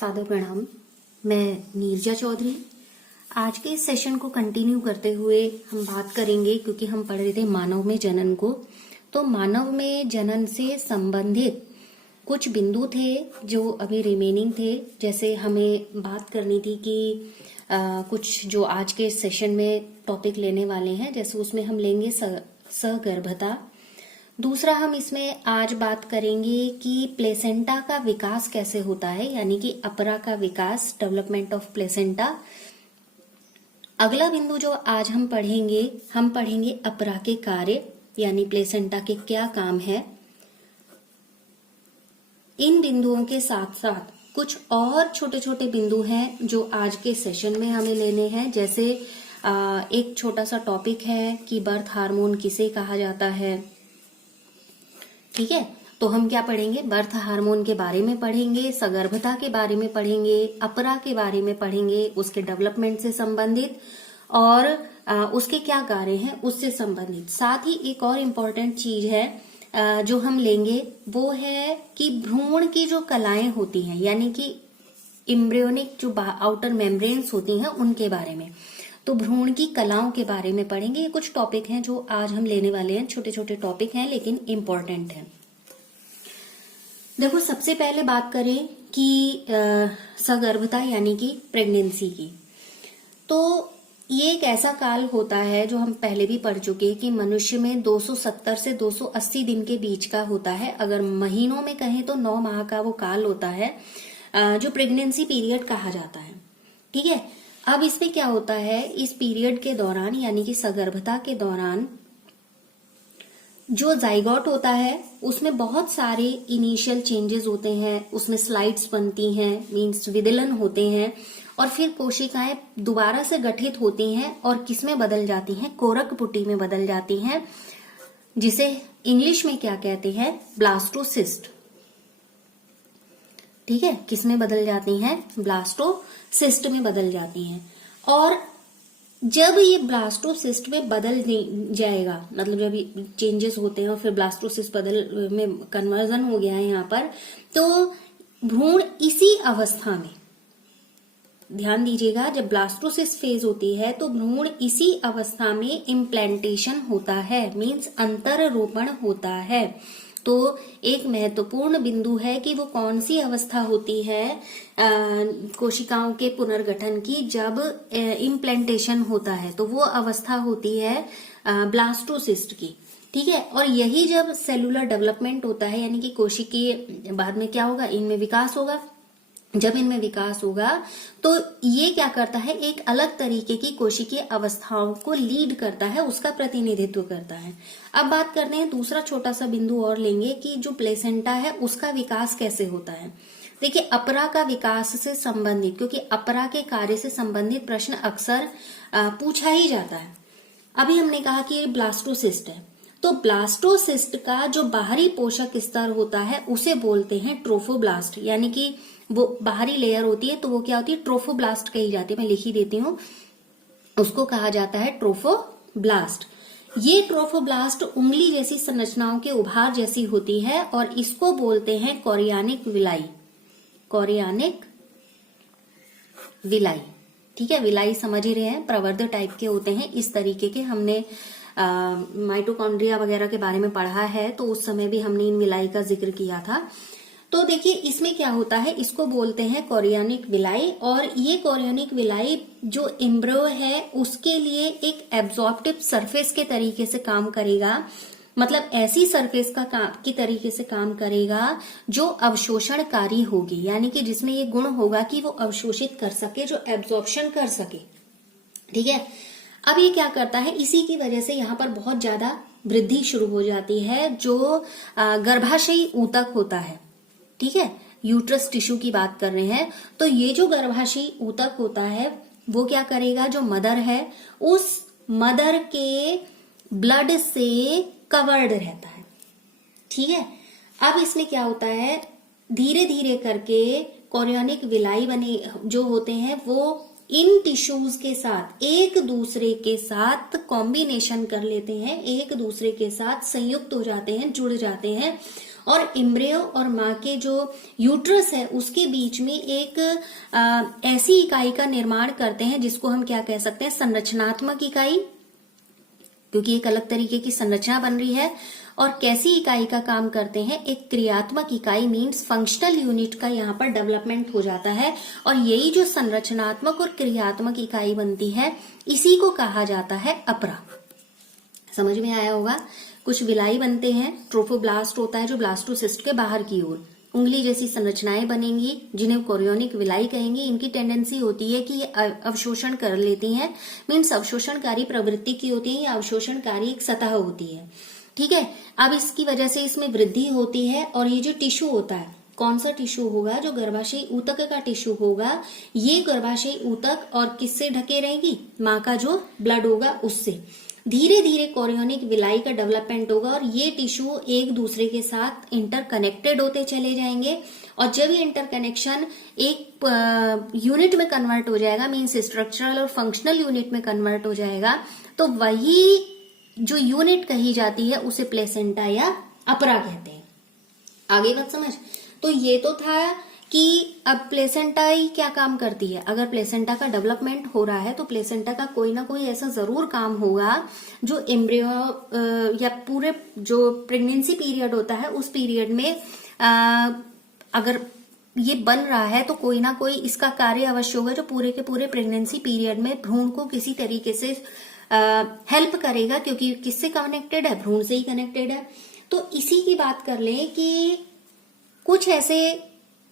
सादर प्रणाम। मैं नीरजा चौधरी। आज के इस सेशन को कंटिन्यू करते हुए हम बात करेंगे, क्योंकि हम पढ़ रहे थे मानव में जनन को। तो मानव में जनन से संबंधित कुछ बिंदु थे जो अभी रिमेनिंग थे। जैसे हमें बात करनी थी कि कुछ जो आज के सेशन में टॉपिक लेने वाले हैं, जैसे उसमें हम लेंगे सगर्भता। दूसरा हम इसमें आज बात करेंगे कि प्लेसेंटा का विकास कैसे होता है, यानी कि अपरा का विकास, डेवलपमेंट ऑफ प्लेसेंटा। अगला बिंदु जो आज हम पढ़ेंगे अपरा के कार्य, यानी प्लेसेंटा के क्या काम है। इन बिंदुओं के साथ साथ कुछ और छोटे छोटे बिंदु हैं जो आज के सेशन में हमें लेने हैं। जैसे एक छोटा सा टॉपिक है कि बर्थ हार्मोन किसे कहा जाता है। ठीक है, तो हम क्या पढ़ेंगे? बर्थ हार्मोन के बारे में पढ़ेंगे, सगर्भता के बारे में पढ़ेंगे, अपरा के बारे में पढ़ेंगे, उसके डेवलपमेंट से संबंधित और उसके क्या कार्य हैं उससे संबंधित। साथ ही एक और इम्पोर्टेंट चीज है जो हम लेंगे, वो है कि भ्रूण की जो कलाएं होती हैं, यानी कि एम्ब्रियोनिक जो आउटर मेम्ब्रेन्स होती हैं उनके बारे में। तो भ्रूण की कलाओं के बारे में पढ़ेंगे। ये कुछ टॉपिक हैं जो आज हम लेने वाले हैं। छोटे छोटे टॉपिक हैं लेकिन इम्पोर्टेंट हैं। देखो, सबसे पहले बात करें कि सगर्भता यानी कि प्रेगनेंसी की, तो ये एक ऐसा काल होता है जो हम पहले भी पढ़ चुके हैं कि मनुष्य में 270 से 280 दिन के बीच का होता है। अगर महीनों में कहें तो 9 माह का वो काल होता है जो प्रेगनेंसी पीरियड कहा जाता है। ठीक है, अब इसमें क्या होता है, इस पीरियड के दौरान यानी कि सगर्भता के दौरान जो जाइगोट होता है उसमें बहुत सारे इनिशियल चेंजेस होते हैं, उसमें स्लाइड्स बनती हैं, मींस विदलन होते हैं, और फिर कोशिकाएं दोबारा से गठित होती हैं और किसमें बदल जाती हैं? कोरक पुटी में बदल जाती हैं, जिसे इंग्लिश में क्या कहते हैं? ब्लास्टोसिस्ट। ठीक है, किसमें बदल जाती हैं? ब्लास्टोसिस्ट में बदल जाती हैं। और जब ये ब्लास्टोसिस्ट में बदल जाएगा, मतलब जब ये चेंजेस होते हैं और फिर ब्लास्टोसिस्ट बदल में कन्वर्जन हो गया है यहाँ पर, तो भ्रूण इसी अवस्था में, ध्यान दीजिएगा, जब ब्लास्टोसिस्ट फेज होती है तो भ्रूण इसी अवस्था में इम्प्लांटेशन होता है, मींस अंतररोपण होता है। तो एक महत्वपूर्ण बिंदु है कि वो कौन सी अवस्था होती है कोशिकाओं के पुनर्गठन की, जब इम्प्लांटेशन होता है, तो वो अवस्था होती है ब्लास्टोसिस्ट की। ठीक है, और यही जब सेलुलर डेवलपमेंट होता है, यानी कि कोशिकीय बाद में क्या होगा, इनमें विकास होगा। जब इनमें विकास होगा तो ये क्या करता है, एक अलग तरीके की कोशिकीय अवस्थाओं को लीड करता है, उसका प्रतिनिधित्व करता है। अब बात करते हैं, दूसरा छोटा सा बिंदु और लेंगे कि जो प्लेसेंटा है उसका विकास कैसे होता है। देखिए, अपरा का विकास से संबंधित, क्योंकि अपरा के कार्य से संबंधित प्रश्न अक्सर पूछा ही जाता है। अभी हमने कहा कि ब्लास्टोसिस्ट है, तो ब्लास्टोसिस्ट का जो बाहरी पोषक स्तर होता है उसे बोलते हैं ट्रोफोब्लास्ट, यानी कि वो बाहरी लेयर होती है तो वो क्या होती है? ट्रोफोब्लास्ट कही जाती है। मैं लिख ही देती हूँ, उसको कहा जाता है ट्रोफोब्लास्ट। ये ट्रोफोब्लास्ट उंगली जैसी संरचनाओं के उभार जैसी होती है और इसको बोलते हैं कोरियानिक विलाई। कोरियानिक विलाई, ठीक है, विलाई समझ ही रहे हैं, प्रवर्ध टाइप के होते हैं इस तरीके के। हमने माइटोकॉन्ड्रिया वगैरह के बारे में पढ़ा है, तो उस समय भी हमने इन विलाई का जिक्र किया था। तो देखिए, इसमें क्या होता है, इसको बोलते हैं कोरियानिक विलाई, और ये कोरियानिक विलाई जो एम्ब्रियो है उसके लिए एक एब्जॉर्प्टिव सरफेस के तरीके से काम करेगा, मतलब ऐसी सरफेस की तरीके से काम करेगा जो अवशोषणकारी होगी, यानी कि जिसमें ये गुण होगा कि वो अवशोषित कर सके, जो एब्जॉर्प्शन कर सके। ठीक है, अब ये क्या करता है, इसी की वजह से यहाँ पर बहुत ज्यादा वृद्धि शुरू हो जाती है, जो गर्भाशयी ऊतक होता है। ठीक है, यूट्रस टिश्यू की बात कर रहे हैं, तो ये जो गर्भाशयी ऊतक होता है वो क्या करेगा, जो मदर है उस मदर के ब्लड से कवर्ड रहता है। ठीक है, अब इसमें क्या होता है, धीरे धीरे करके कोरियानिक विलाई बने जो होते हैं वो इन टिश्यूज के साथ एक दूसरे के साथ कॉम्बिनेशन कर लेते हैं, एक दूसरे के साथ संयुक्त हो जाते हैं, जुड़ जाते हैं, और एम्ब्रियो और माँ के जो यूट्रस है उसके बीच में एक ऐसी इकाई का निर्माण करते हैं जिसको हम क्या कह सकते हैं, संरचनात्मक इकाई, क्योंकि एक अलग तरीके की संरचना बन रही है। और कैसी इकाई का काम करते हैं, एक क्रियात्मक इकाई, मींस फंक्शनल यूनिट का यहाँ पर डेवलपमेंट हो जाता है। और यही जो संरचनात्मक और क्रियात्मक इकाई बनती है इसी को कहा जाता है अपरा। समझ में आया होगा। कुछ विलाई बनते हैं, ट्रोफोब्लास्ट होता है जो ब्लास्टोसिस्ट के बाहर की ओर उंगली जैसी संरचनाएं बनेंगी जिन्हें कोरियोनिक विलाई कहेंगे। इनकी टेंडेंसी होती है कि ये अवशोषण कर लेती हैं, मीन्स अवशोषणकारी प्रवृत्ति की होती है या अवशोषणकारी एक सतह होती है। ठीक है, अब इसकी वजह से इसमें वृद्धि होती है। और ये जो टिश्यू होता है, कौन सा टिश्यू होगा, जो गर्भाशयी ऊतक का टिश्यू होगा, ये गर्भाशयी ऊतक और किससे ढके रहेगी, माँ का जो ब्लड होगा उससे। धीरे धीरे कोरियोनिक विलाई का डेवलपमेंट होगा और ये टिश्यू एक दूसरे के साथ इंटरकनेक्टेड होते चले जाएंगे। और जब ये इंटरकनेक्शन एक यूनिट में कन्वर्ट हो जाएगा, मीन्स स्ट्रक्चरल और फंक्शनल यूनिट में कन्वर्ट हो जाएगा, तो वही जो यूनिट कही जाती है उसे प्लेसेंटा या अपरा कहते हैं। आगे बात समझ। तो ये तो था कि अब प्लेसेंटा ही क्या काम करती है। अगर प्लेसेंटा का डेवलपमेंट हो रहा है तो प्लेसेंटा का कोई ना कोई ऐसा जरूर काम होगा जो एम्ब्रियो या पूरे जो प्रेगनेंसी पीरियड होता है उस पीरियड में अगर ये बन रहा है तो कोई ना कोई इसका कार्य अवश्य होगा जो पूरे के पूरे प्रेगनेंसी पीरियड में भ्रूण को किसी तरीके से हेल्प करेगा, क्योंकि किससे कनेक्टेड है, भ्रूण से ही कनेक्टेड है। तो इसी की बात कर लें कि कुछ ऐसे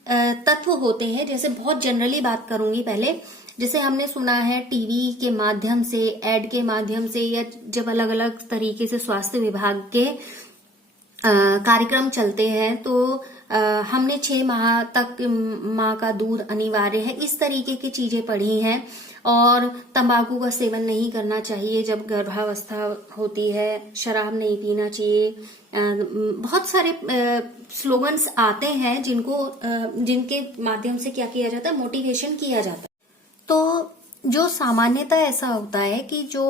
तत्व होते हैं, जैसे बहुत जनरली बात करूंगी पहले, जैसे हमने सुना है टीवी के माध्यम से, एड के माध्यम से, या जब अलग अलग तरीके से स्वास्थ्य विभाग के कार्यक्रम चलते हैं तो हमने 6 माह तक माँ का दूध अनिवार्य है, इस तरीके की चीजें पढ़ी हैं। और तंबाकू का सेवन नहीं करना चाहिए जब गर्भावस्था होती है, शराब नहीं पीना चाहिए, बहुत सारे स्लोगन्स आते हैं जिनके माध्यम से क्या किया जाता है, मोटिवेशन किया जाता है। तो जो सामान्यतः ऐसा होता है कि जो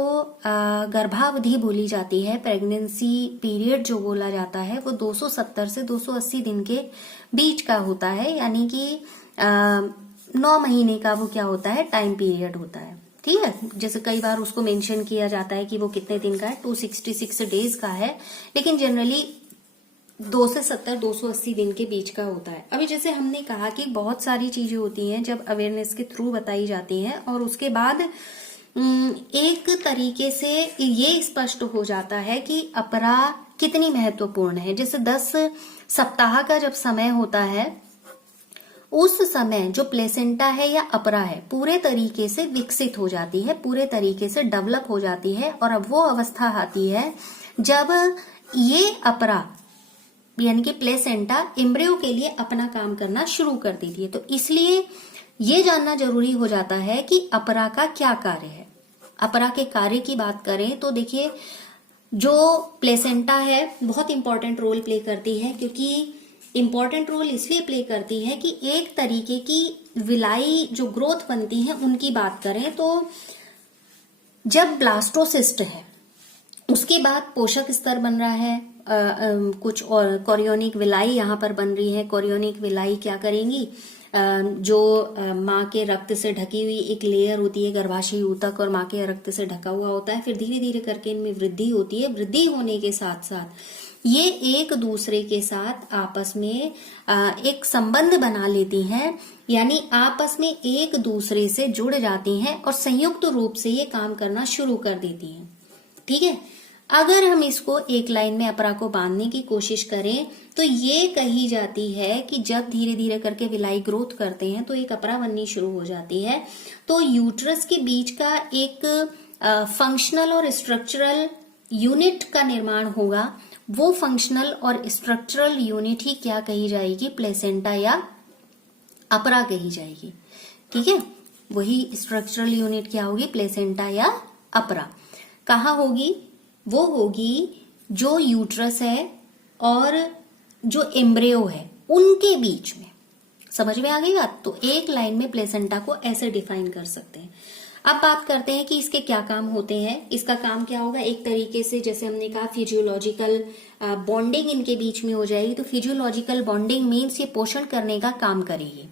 गर्भावधि बोली जाती है, प्रेगनेंसी पीरियड जो बोला जाता है, वो 270 से 280 दिन के बीच का होता है, यानी कि 9 महीने का वो क्या होता है, टाइम पीरियड होता है। ठीक है, जैसे कई बार उसको मेंशन किया जाता है कि वो कितने दिन का है, 266 डेज का है, लेकिन जनरली 280 दिन के बीच का होता है। अभी जैसे हमने कहा कि बहुत सारी चीजें होती हैं जब अवेयरनेस के थ्रू बताई जाती हैं और उसके बाद एक तरीके से ये स्पष्ट हो जाता है कि अपरा कितनी महत्वपूर्ण है। जैसे 10 सप्ताह का जब समय होता है उस समय जो प्लेसेंटा है या अपरा है पूरे तरीके से विकसित हो जाती है, पूरे तरीके से डेवलप हो जाती है। और अब वो अवस्था आती है जब ये अपरा यानी कि प्लेसेंटा एम्ब्रियो के लिए अपना काम करना शुरू कर देती है। तो इसलिए ये जानना जरूरी हो जाता है कि अपरा का क्या कार्य है। अपरा के कार्य की बात करें तो देखिए, जो प्लेसेंटा है बहुत इंपॉर्टेंट रोल प्ले करती है, क्योंकि इंपॉर्टेंट रोल इसलिए प्ले करती है कि एक तरीके की विलाई जो ग्रोथ बनती है उनकी बात करें तो जब ब्लास्टोसिस्ट है उसके बाद पोषक स्तर बन रहा है, कुछ और कोरियोनिक विलाई यहाँ पर बन रही है। कोरियोनिक विलाई क्या करेंगी, जो माँ के रक्त से ढकी हुई एक लेयर होती है, गर्भाशयी ऊतक और माँ के रक्त से ढका हुआ होता है, फिर धीरे धीरे करके इनमें वृद्धि होती है। वृद्धि होने के साथ साथ ये एक दूसरे के साथ आपस में एक संबंध बना लेती हैं, यानी आपस में एक दूसरे से जुड़ जाती हैं और संयुक्त रूप से ये काम करना शुरू कर देती हैं। ठीक है, अगर हम इसको एक लाइन में अपरा को बांधने की कोशिश करें तो ये कही जाती है कि जब धीरे धीरे करके विलाई ग्रोथ करते हैं तो एक अपरा बननी शुरू हो जाती है। तो यूट्रस के बीच का एक फंक्शनल और स्ट्रक्चरल यूनिट का निर्माण होगा। वो फंक्शनल और स्ट्रक्चरल यूनिट ही क्या कही जाएगी, प्लेसेंटा या अपरा कही जाएगी। ठीक है, वही स्ट्रक्चरल यूनिट क्या होगी, प्लेसेंटा या अपरा। कहाँ होगी, वो होगी जो यूट्रस है और जो एम्ब्रियो है उनके बीच में। समझ में आ गई बात। तो एक लाइन में प्लेसेंटा को ऐसे डिफाइन कर सकते हैं। अब बात करते हैं कि इसके क्या काम होते हैं। इसका काम क्या होगा, एक तरीके से जैसे हमने कहा फिजियोलॉजिकल बॉन्डिंग इनके बीच में हो जाएगी। तो फिजियोलॉजिकल बॉन्डिंग मीन्स ये पोषण करने का काम करेगी।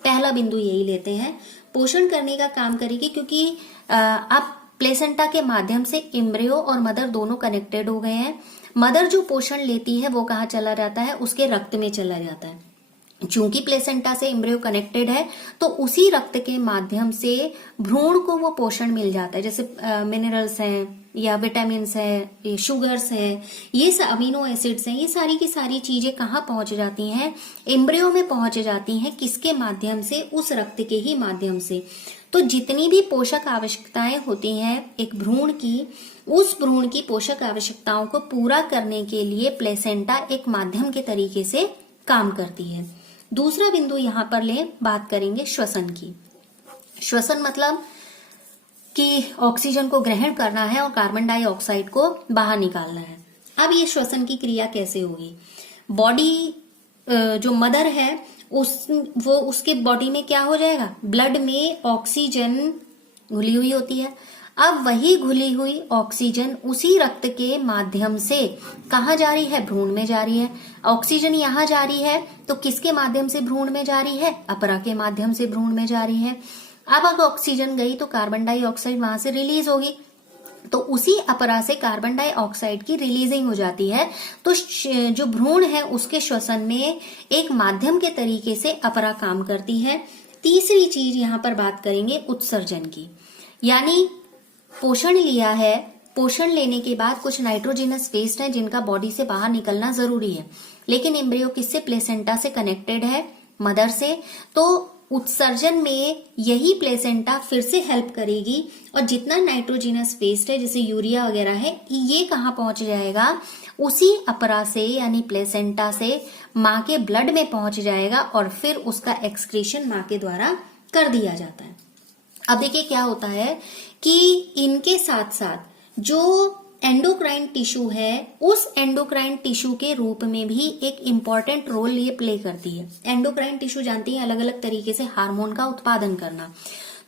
पहला बिंदु यही लेते हैं, पोषण करने का काम करेगी, क्योंकि अब प्लेसेंटा के माध्यम से एम्ब्रियो और मदर दोनों कनेक्टेड हो गए हैं। मदर जो पोषण लेती है वो कहाँ चला जाता है, उसके रक्त में चला जाता है। चूंकि प्लेसेंटा से एम्ब्रियो कनेक्टेड है तो उसी रक्त के माध्यम से भ्रूण को वो पोषण मिल जाता है, जैसे मिनरल्स हैं या विटामिन है, शुगर्स है, ये अमीनो एसिड्स हैं, ये सारी की सारी चीजें कहाँ पहुंच जाती हैं, एम्ब्रियो में पहुंच जाती हैं। किसके माध्यम से, उस रक्त के ही माध्यम से। तो जितनी भी पोषक आवश्यकताएं होती हैं एक भ्रूण की, उस भ्रूण की पोषक आवश्यकताओं को पूरा करने के लिए प्लेसेंटा एक माध्यम के तरीके से काम करती है। दूसरा बिंदु यहां पर बात करेंगे श्वसन की। श्वसन मतलब कि ऑक्सीजन को ग्रहण करना है और कार्बन डाइऑक्साइड को बाहर निकालना है। अब ये श्वसन की क्रिया कैसे होगी, बॉडी जो मदर है उसके बॉडी में क्या हो जाएगा, ब्लड में ऑक्सीजन घुली हुई होती है। अब वही घुली हुई ऑक्सीजन उसी रक्त के माध्यम से कहाँ जा रही है, भ्रूण में जा रही है। ऑक्सीजन यहाँ जा रही है तो किसके माध्यम से भ्रूण में जा रही है, अपरा के माध्यम से भ्रूण में जा रही है। अब अगर ऑक्सीजन गई तो कार्बन डाइऑक्साइड वहां से रिलीज होगी, तो उसी अपरा से कार्बन डाइऑक्साइड की रिलीजिंग हो जाती है। तो जो भ्रूण है उसके श्वसन में एक माध्यम के तरीके से अपरा काम करती है। तीसरी चीज यहाँ पर बात करेंगे उत्सर्जन की, यानी पोषण लिया है, पोषण लेने के बाद कुछ नाइट्रोजिनस वेस्ट है जिनका बॉडी से बाहर निकलना जरूरी है, लेकिन एम्ब्रियो किससे, प्लेसेंटा से कनेक्टेड है, मदर से। तो उत्सर्जन में यही प्लेसेंटा फिर से हेल्प करेगी और जितना नाइट्रोजिनस वेस्ट है जैसे यूरिया वगैरह है, ये कहाँ पहुंच जाएगा, उसी अपरा से यानी प्लेसेंटा से माँ के ब्लड में पहुंच जाएगा और फिर उसका एक्सक्रीशन माँ के द्वारा कर दिया जाता है। अब देखिए क्या होता है कि इनके साथ साथ जो एंडोक्राइन टिश्यू है, उस एंडोक्राइन टिश्यू के रूप में भी एक इम्पॉर्टेंट रोल ये प्ले करती है। एंडोक्राइन टिश्यू जानती है अलग अलग तरीके से हार्मोन का उत्पादन करना,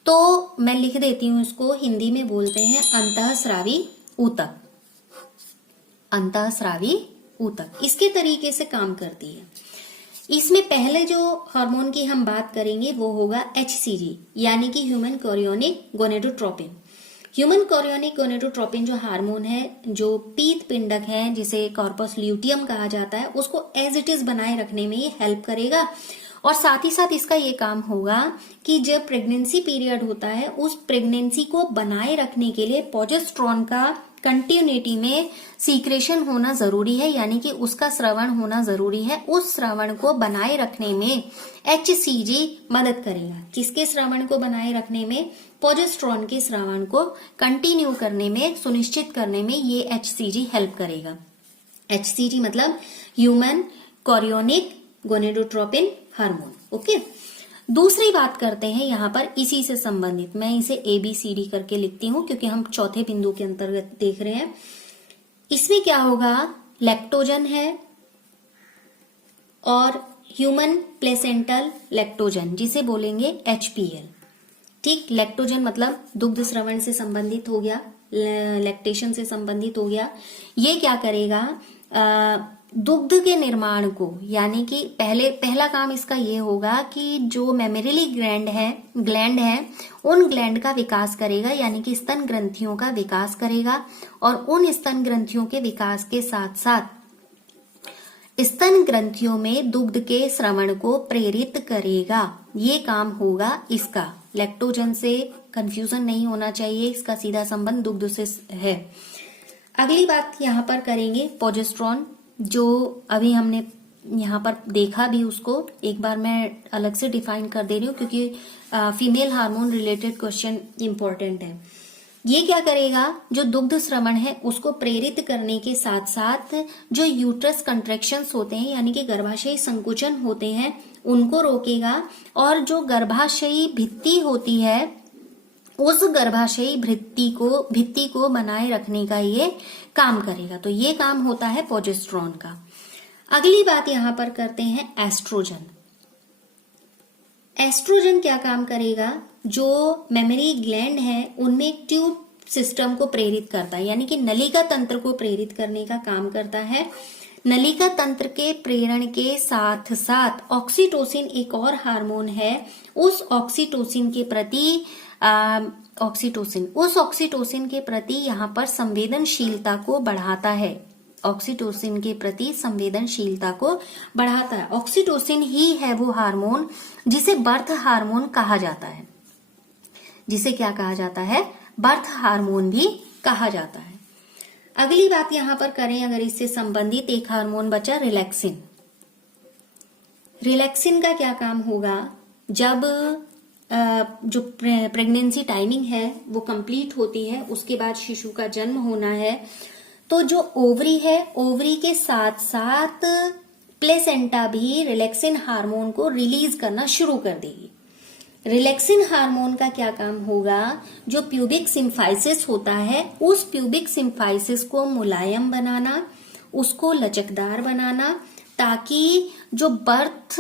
तो मैं लिख देती हूं इसको, हिंदी में बोलते हैं अंतःस्रावी ऊतक। अंतःस्रावी ऊतक इसके तरीके से काम करती है। इसमें पहले जो हार्मोन की हम बात करेंगे वो होगा HCG, यानी कि human chorionic gonadotropin. Human chorionic gonadotropin जो हार्मोन है, जो पीत पिंडक है जिसे कॉर्पस ल्यूटियम कहा जाता है, उसको एज इट इज बनाए रखने में ये हेल्प करेगा। और साथ ही साथ इसका ये काम होगा कि जब प्रेगनेंसी पीरियड होता है उस प्रेगनेंसी को बनाए रखने के लिए प्रोजेस्टेरोन का कंटिन्यूटी में सीक्रेशन होना जरूरी है, यानी कि उसका स्रवण होना जरूरी है। उस स्रवण को बनाए रखने में HCG मदद करेगा। किसके स्रवण को बनाए रखने में, प्रोजेस्टेरोन के स्रवण को कंटिन्यू करने में, सुनिश्चित करने में ये HCG हेल्प करेगा। HCG मतलब human chorionic gonadotropin hormone. Okay, दूसरी बात करते हैं यहां पर इसी से संबंधित, मैं इसे ABCD करके लिखती हूं क्योंकि हम चौथे बिंदु के अंतर्गत देख रहे हैं। इसमें क्या होगा, लैक्टोजन है और ह्यूमन प्लेसेंटल लैक्टोजन जिसे बोलेंगे HPL। ठीक, लैक्टोजन मतलब दुग्ध स्रवण से संबंधित हो गया, लैक्टेशन से संबंधित हो गया। ये क्या करेगा, दुग्ध के निर्माण को, यानी कि पहला काम इसका ये होगा कि जो मेमोरियली ग्लैंड है उन ग्लैंड का विकास करेगा, यानी कि स्तन ग्रंथियों का विकास करेगा। और उन स्तन ग्रंथियों के विकास के साथ साथ स्तन ग्रंथियों में दुग्ध के स्रवण को प्रेरित करेगा। ये काम होगा इसका। लैक्टोजन से कंफ्यूजन नहीं होना चाहिए, इसका सीधा संबंध दुग्ध से है। अगली बात यहाँ पर करेंगे प्रोजेस्टेरोन, जो अभी हमने यहाँ पर देखा भी, उसको एक बार मैं अलग से डिफाइन कर दे रही हूँ क्योंकि female hormone related question important है। ये क्या करेगा, जो दुग्ध स्रवण है उसको प्रेरित करने के साथ साथ जो यूट्रस कंट्रैक्शंस होते हैं, यानी कि गर्भाशयी संकुचन होते हैं, उनको रोकेगा। और जो गर्भाशयी भित्ति होती है उस गर्भाशयी भित्ति को बनाए रखने का ये काम करेगा। तो ये काम होता है प्रोजेस्टेरोन का। अगली बात यहां पर करते हैं एस्ट्रोजन। एस्ट्रोजन क्या काम करेगा, जो मेमोरी ग्लैंड है उनमें एक ट्यूब सिस्टम को प्रेरित करता है, यानी कि नलिका तंत्र को प्रेरित करने का काम करता है। नलिका तंत्र के प्रेरण के साथ साथ ऑक्सीटोसिन एक और हार्मोन है, उस ऑक्सीटोसिन के प्रति ऑक्सीटोसिन के प्रति यहाँ पर संवेदनशीलता को बढ़ाता है। ऑक्सीटोसिन के प्रति संवेदनशीलता को बढ़ाता है। ऑक्सीटोसिन ही है वो हार्मोन जिसे बर्थ हार्मोन कहा जाता है, जिसे क्या कहा जाता है, बर्थ हार्मोन भी कहा जाता है। अगली बात यहां पर करें अगर इससे संबंधित, एक हार्मोन बचा रिलैक्सिन। रिलैक्सिन का क्या काम होगा, जब जो प्रेगनेंसी टाइमिंग है वो कंप्लीट होती है, उसके बाद शिशु का जन्म होना है, तो जो ओवरी है, ओवरी के साथ साथ प्लेसेंटा भी रिलैक्सिन हार्मोन को रिलीज करना शुरू कर देगी। रिलैक्सिन हार्मोन का क्या काम होगा, जो प्यूबिक सिम्फाइसिस होता है उस प्यूबिक सिम्फाइसिस को मुलायम बनाना, उसको लचकदार बनाना, ताकि जो बर्थ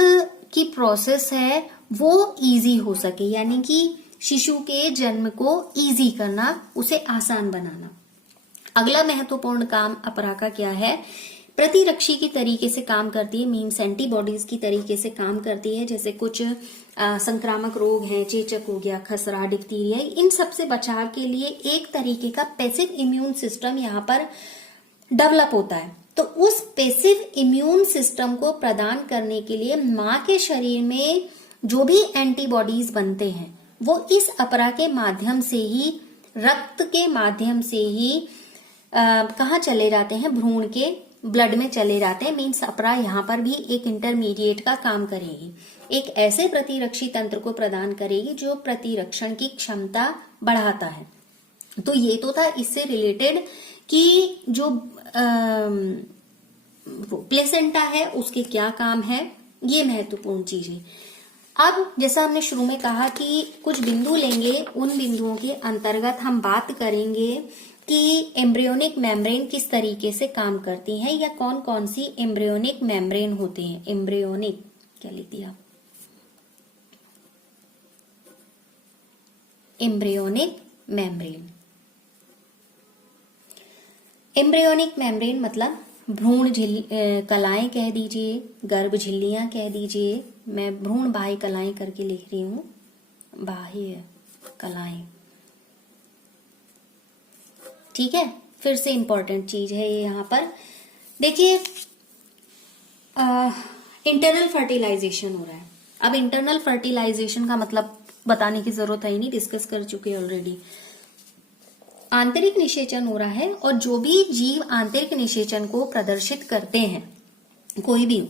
की प्रोसेस है वो इजी हो सके, यानी कि शिशु के जन्म को इजी करना, उसे आसान बनाना। अगला महत्वपूर्ण काम अपरा का क्या है, प्रतिरक्षी की तरीके से काम करती है, मीन्स एंटीबॉडीज की तरीके से काम करती है। जैसे कुछ संक्रामक रोग हैं, चेचक हो गया, खसरा, डिप्थीरिया, इन सब से बचाव के लिए एक तरीके का पैसिव इम्यून सिस्टम यहाँ पर डेवलप होता है। तो उस पैसिव इम्यून सिस्टम को प्रदान करने के लिए माँ के शरीर में जो भी एंटीबॉडीज बनते हैं वो इस अपरा के माध्यम से ही, रक्त के माध्यम से ही कहाँ चले जाते हैं, भ्रूण के ब्लड में चले जाते हैं। मीन्स अपरा यहाँ पर भी एक इंटरमीडिएट का काम करेगी, एक ऐसे प्रतिरक्षी तंत्र को प्रदान करेगी जो प्रतिरक्षण की क्षमता बढ़ाता है। तो ये तो था इससे रिलेटेड कि जो प्लेसेंटा है उसके क्या काम है, ये महत्वपूर्ण चीज है। अब जैसा हमने शुरू में कहा कि कुछ बिंदु लेंगे, उन बिंदुओं के अंतर्गत हम बात करेंगे कि एम्ब्रियोनिक मेम्ब्रेन किस तरीके से काम करती है, या कौन कौन सी एम्ब्रियोनिक मेम्ब्रेन होते हैं। एम्ब्रियोनिक क्या लिखती है आप, एम्ब्रियोनिक मेम्ब्रेन। एम्ब्रियोनिक मेम्ब्रेन मतलब भ्रूण कलाएं कह दीजिए, गर्भ झिल्लियां कह दीजिए, मैं भ्रूण बाह्य कलाएं करके लिख रही हूं, बाह्य कलाएं, ठीक है। फिर से इंपॉर्टेंट चीज है ये यहाँ पर देखिए, इंटरनल फर्टिलाइजेशन हो रहा है। अब इंटरनल फर्टिलाइजेशन का मतलब बताने की जरूरत है ही नहीं, डिस्कस कर चुके हैं ऑलरेडी। आंतरिक निषेचन हो रहा है, और जो भी जीव आंतरिक निषेचन को प्रदर्शित करते हैं, कोई भी हो,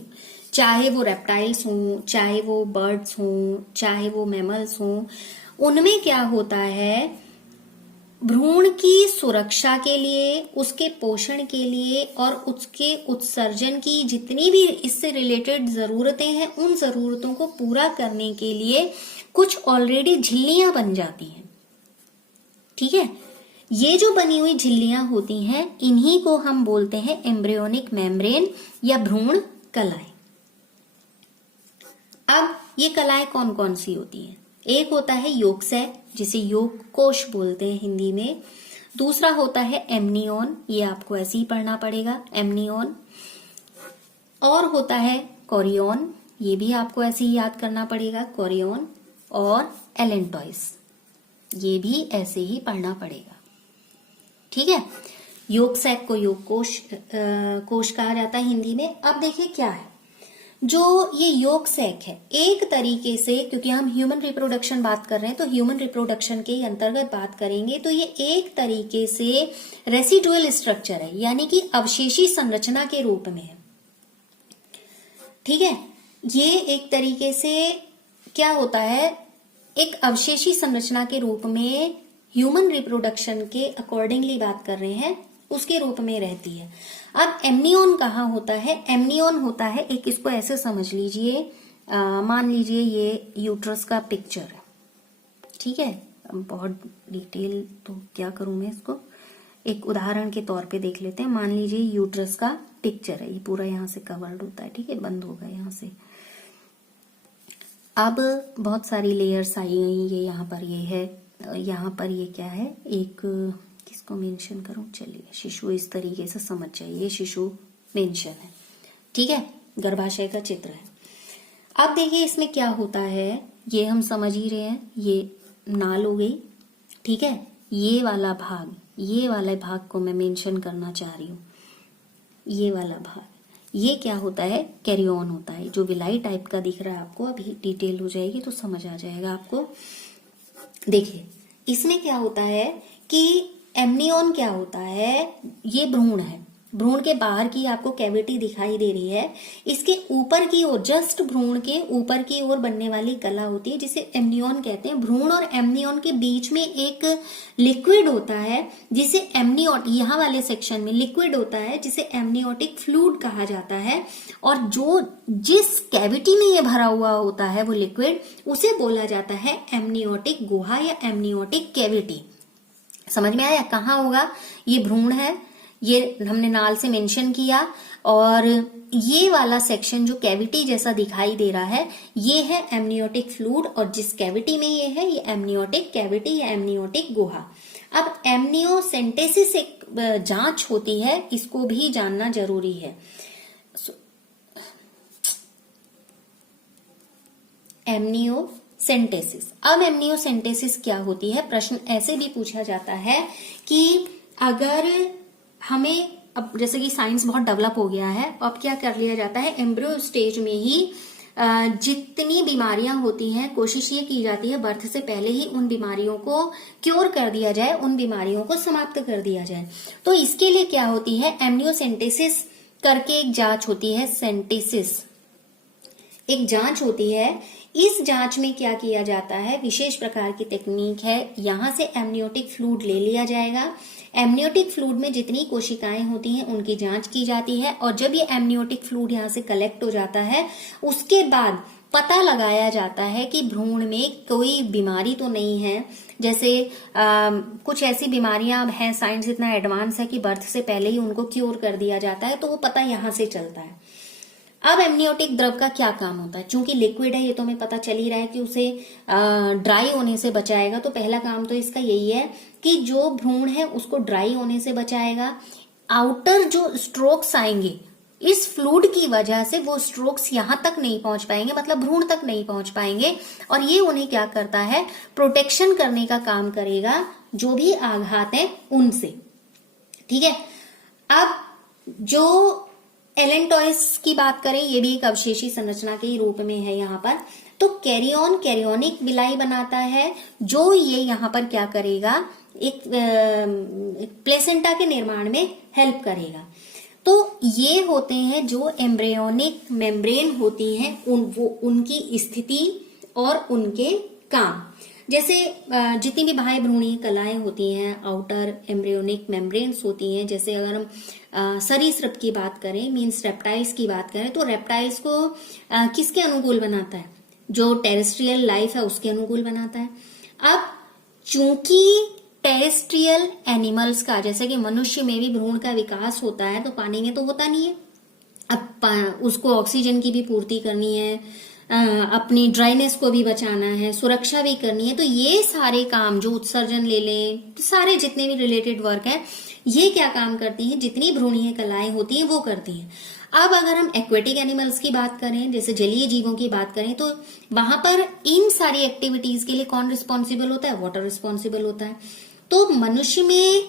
चाहे वो रेप्टाइल्स हों, चाहे वो बर्ड्स हों, चाहे वो मैमल्स हों, उनमें क्या होता है, भ्रूण की सुरक्षा के लिए, उसके पोषण के लिए और उसके उत्सर्जन की जितनी भी इससे रिलेटेड जरूरतें हैं, उन जरूरतों को पूरा करने के लिए कुछ ऑलरेडी झिल्लियां बन जाती हैं, ठीक है। ये जो बनी हुई झिल्लियां होती हैं, इन्हीं को हम बोलते हैं एम्ब्रियोनिक मेम्ब्रेन या भ्रूण कलाएं। अब ये कलाएं कौन कौन सी होती हैं, एक होता है योग सैक, जिसे योग कोश बोलते हैं हिंदी में। दूसरा होता है एमनियन, ये आपको ऐसे ही पढ़ना पड़ेगा, एमनियन। और होता है कोरियन, ये भी आपको ऐसे ही याद करना पड़ेगा, कोरियन। और एलेंटॉइस, ये भी ऐसे ही पढ़ना पड़ेगा, ठीक है। योग सैक को योग कोश कहा जाता है हिंदी में। अब देखिए क्या है, जो ये योग सैक है, एक तरीके से, क्योंकि हम ह्यूमन रिप्रोडक्शन बात कर रहे हैं तो ह्यूमन रिप्रोडक्शन के अंतर्गत बात करेंगे, तो ये एक तरीके से रेसिडुअल स्ट्रक्चर है, यानी कि अवशेषी संरचना के रूप में है, ठीक है। ये एक तरीके से क्या होता है, एक अवशेषी संरचना के रूप में ह्यूमन रिप्रोडक्शन के अकॉर्डिंगली बात कर रहे हैं, उसके रूप में रहती है। अब एमनियन कहाँ होता है, एमनियन होता है, एक इसको ऐसे समझ लीजिए, मान लीजिए ये यूट्रस का पिक्चर है, ठीक है। बहुत डिटेल तो क्या करूं मैं, इसको एक उदाहरण के तौर पे देख लेते हैं। मान लीजिए यूट्रस का पिक्चर है, ये पूरा यहाँ से कवर्ड होता है, ठीक है, बंद होगा यहाँ से। अब बहुत सारी लेयर्स आई गई, ये यहाँ पर ये है, यहाँ पर ये क्या है, एक किसको मेंशन करूं, चलिए शिशु इस तरीके से समझ जाइए, ये शिशु मेंशन है, ठीक है, गर्भाशय का चित्र है। अब देखिए इसमें क्या होता है, ये हम समझ ही रहे हैं, ये नाल हो गई, ठीक है, ये वाला भाग, ये वाले भाग को मैं मेंशन करना चाह रही हूँ, ये वाला भाग, ये क्या होता है, कैरियन होता है, जो विलाई टाइप का दिख रहा है आपको, अभी डिटेल हो जाएगी तो समझ आ जाएगा आपको। देखिए इसमें क्या होता है कि एमनियन क्या होता है, ये भ्रूण है, भ्रूण के बाहर की आपको कैविटी दिखाई दे रही है, इसके ऊपर की ओर, जस्ट भ्रूण के ऊपर की ओर बनने वाली कला होती है जिसे एमनियन कहते हैं। भ्रूण और एमनियन के बीच में एक लिक्विड होता है जिसे यहाँ वाले सेक्शन में लिक्विड होता है जिसे एमनियोटिक फ्लूइड कहा जाता है, और जो जिस कैविटी में ये भरा हुआ होता है वो लिक्विड, उसे बोला जाता है एमनियोटिक गुहा या एमनियोटिक कैविटी। समझ में आया, कहाँ होगा, ये भ्रूण है, ये हमने नाल से मेंशन किया, और ये वाला सेक्शन जो कैविटी जैसा दिखाई दे रहा है ये है एमनियोटिक फ्लूइड, और जिस कैविटी में ये है ये एमनियोटिक कैविटी या एमनियोटिक गुहा। अब एमनियोसेंटेसिस एक जांच होती है, इसको भी जानना जरूरी है। एमनियोसेंटेसिस, अब एमनियोसेंटेसिस क्या होती है, प्रश्न ऐसे भी पूछा जाता है कि अगर हमें, अब जैसे कि साइंस बहुत डेवलप हो गया है, अब क्या कर लिया जाता है, एम्ब्रियो स्टेज में ही जितनी बीमारियां होती हैं कोशिश ये की जाती है बर्थ से पहले ही उन बीमारियों को क्योर कर दिया जाए, उन बीमारियों को समाप्त कर दिया जाए। तो इसके लिए क्या होती है, एमनियोसेंटेसिस करके एक जांच होती है, सेंटेसिस एक जांच होती है। इस जांच में क्या किया जाता है, विशेष प्रकार की टेक्निक है, यहां से एमनियोटिक फ्लूइड ले लिया जाएगा, एमनियोटिक फ्लूइड में जितनी कोशिकाएं होती हैं उनकी जांच की जाती है, और जब ये एमनियोटिक फ्लूइड यहां से कलेक्ट हो जाता है उसके बाद पता लगाया जाता है कि भ्रूण में कोई बीमारी तो नहीं है। जैसे कुछ ऐसी बीमारियां हैं, साइंस इतना एडवांस है कि बर्थ से पहले ही उनको क्योर कर दिया जाता है, तो वो पता यहां से चलता है। अब एमनियोटिक द्रव का क्या काम होता है, चूंकि लिक्विड है ये तो हमें पता चल ही रहा है कि उसे ड्राई होने से बचाएगा, तो पहला काम तो इसका यही है कि जो भ्रूण है उसको ड्राई होने से बचाएगा। आउटर जो स्ट्रोक्स आएंगे इस फ्लूइड की वजह से वो स्ट्रोक्स यहां तक नहीं पहुंच पाएंगे, मतलब भ्रूण तक नहीं पहुंच पाएंगे, और ये उन्हें क्या करता है, प्रोटेक्शन करने का काम करेगा जो भी आघात है उनसे, ठीक है। अब जो एलेंटॉइस की बात करें, ये भी एक अवशेषी संरचना के रूप में है यहाँ पर, तो कैरियन कैरियोनिक विलाई बनाता है, जो ये यहाँ पर क्या करेगा, एक प्लेसेंटा के निर्माण में हेल्प करेगा। तो ये होते हैं जो एम्ब्रियोनिक मेम्ब्रेन होती हैं, उनकी स्थिति और उनके काम। जैसे जितनी भी बाह्य भ्रूणीय कलाएं होती हैं, आउटर एम्ब्रियोनिक मेम्ब्रेन्स होती हैं, जैसे अगर हम सरीसृप की बात करें, मीन्स रेप्टाइल्स की बात करें, तो रेप्टाइल्स को किसके अनुकूल बनाता है, जो टेरेस्ट्रियल लाइफ है उसके अनुकूल बनाता है। अब चूंकि टेरेस्ट्रियल एनिमल्स का, जैसे कि मनुष्य में भी भ्रूण का विकास होता है, तो पानी में तो होता नहीं है, अब उसको ऑक्सीजन की भी पूर्ति करनी है, अपनी ड्राइनेस को भी बचाना है, सुरक्षा भी करनी है, तो ये सारे काम जो उत्सर्जन ले लें, सारे जितने भी रिलेटेड वर्क है, ये क्या काम करती हैं, जितनी भ्रूणीय कलाएं होती हैं वो करती हैं। अब अगर हम एक्वेटिक एनिमल्स की बात करें, जैसे जलीय जीवों की बात करें, तो वहां पर इन सारी एक्टिविटीज के लिए कौन रिस्पॉन्सिबल होता है, वाटर रिस्पॉन्सिबल होता है। तो मनुष्य में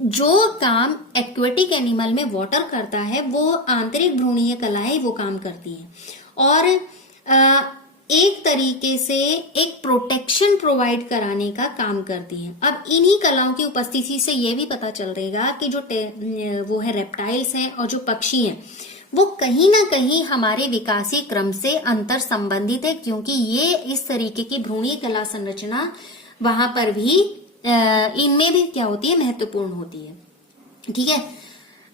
जो काम एक्वेटिक एनिमल में वाटर करता है, वो आंतरिक भ्रूणीय कलाएं वो काम करती हैं, और एक तरीके से एक प्रोटेक्शन प्रोवाइड कराने का काम करती हैं। अब इन्हीं कलाओं की उपस्थिति से ये भी पता चल रहेगा कि जो वो है रेप्टाइल्स हैं और जो पक्षी हैं, वो कहीं ना कहीं हमारे विकासीय क्रम से अंतर संबंधित है, क्योंकि ये इस तरीके की भ्रूणीय कला संरचना वहां पर भी इनमें भी क्या होती है, महत्वपूर्ण होती है, ठीक है।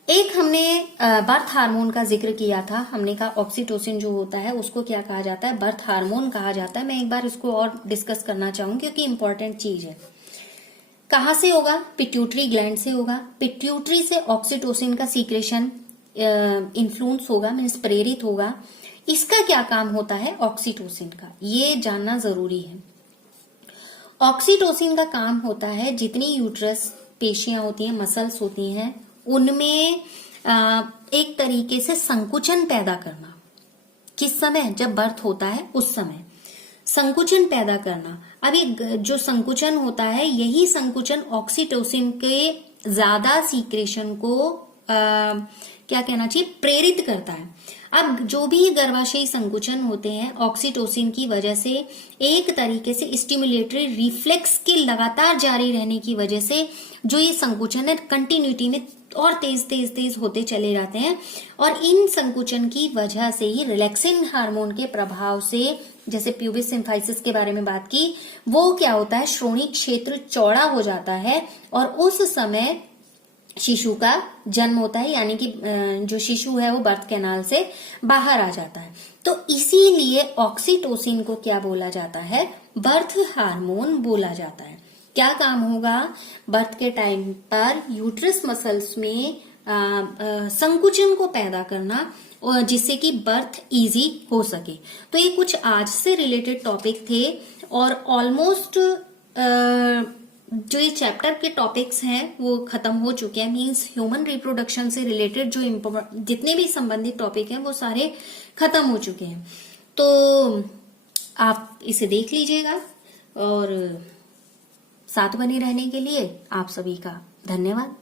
एक हमने बर्थ हार्मोन का जिक्र किया था, हमने कहा ऑक्सीटोसिन जो होता है उसको क्या कहा जाता है, बर्थ हार्मोन कहा जाता है। मैं एक बार इसको और डिस्कस करना चाहूंगी क्योंकि इंपॉर्टेंट चीज है। कहाँ से होगा, पिट्यूटरी ग्लैंड से होगा। पिट्यूटरी से ऑक्सीटोसिन का सीक्रेशन इन्फ्लुएंस होगा, मीन्स प्रेरित होगा। इसका क्या काम होता है ऑक्सीटोसिन का, ये जानना जरूरी है। ऑक्सीटोसिन का काम होता है जितनी यूट्रस पेशियां होती हैं, मसल्स होती हैं, उनमें एक तरीके से संकुचन पैदा करना। किस समय? जब बर्थ होता है उस समय संकुचन पैदा करना। अब ये जो संकुचन होता है, यही संकुचन ऑक्सीटोसिन के ज्यादा सीक्रेशन को क्या कहना चाहिए, प्रेरित करता है। अब जो भी गर्भाशयी संकुचन होते हैं, ऑक्सीटोसिन की वजह से एक तरीके से स्टिमुलेटरी रिफ्लेक्स के लगातार जारी रहने की वजह से जो ये संकुचन है कंटिन्यूटी में और तेज तेज तेज होते चले जाते हैं। और इन संकुचन की वजह से ही रिलैक्सिन हार्मोन के प्रभाव से, जैसे प्यूबिस सिम्फाइसिस के बारे में बात की, वो क्या होता है, श्रोणि क्षेत्र चौड़ा हो जाता है और उस समय शिशु का जन्म होता है, यानी कि जो शिशु है वो बर्थ कैनाल से बाहर आ जाता है। तो इसीलिए ऑक्सीटोसिन को क्या बोला जाता है, बर्थ हार्मोन बोला जाता है। क्या काम होगा, बर्थ के टाइम पर यूट्रस मसल्स में संकुचन को पैदा करना, और जिससे कि बर्थ इजी हो सके। तो ये कुछ आज से रिलेटेड टॉपिक थे और ऑलमोस्ट जो ये चैप्टर के टॉपिक्स हैं वो खत्म हो चुके हैं। मींस ह्यूमन रिप्रोडक्शन से रिलेटेड जो जितने भी संबंधित टॉपिक हैं वो सारे खत्म हो चुके हैं। तो आप इसे देख लीजिएगा और साथ बने रहने के लिए आप सभी का धन्यवाद।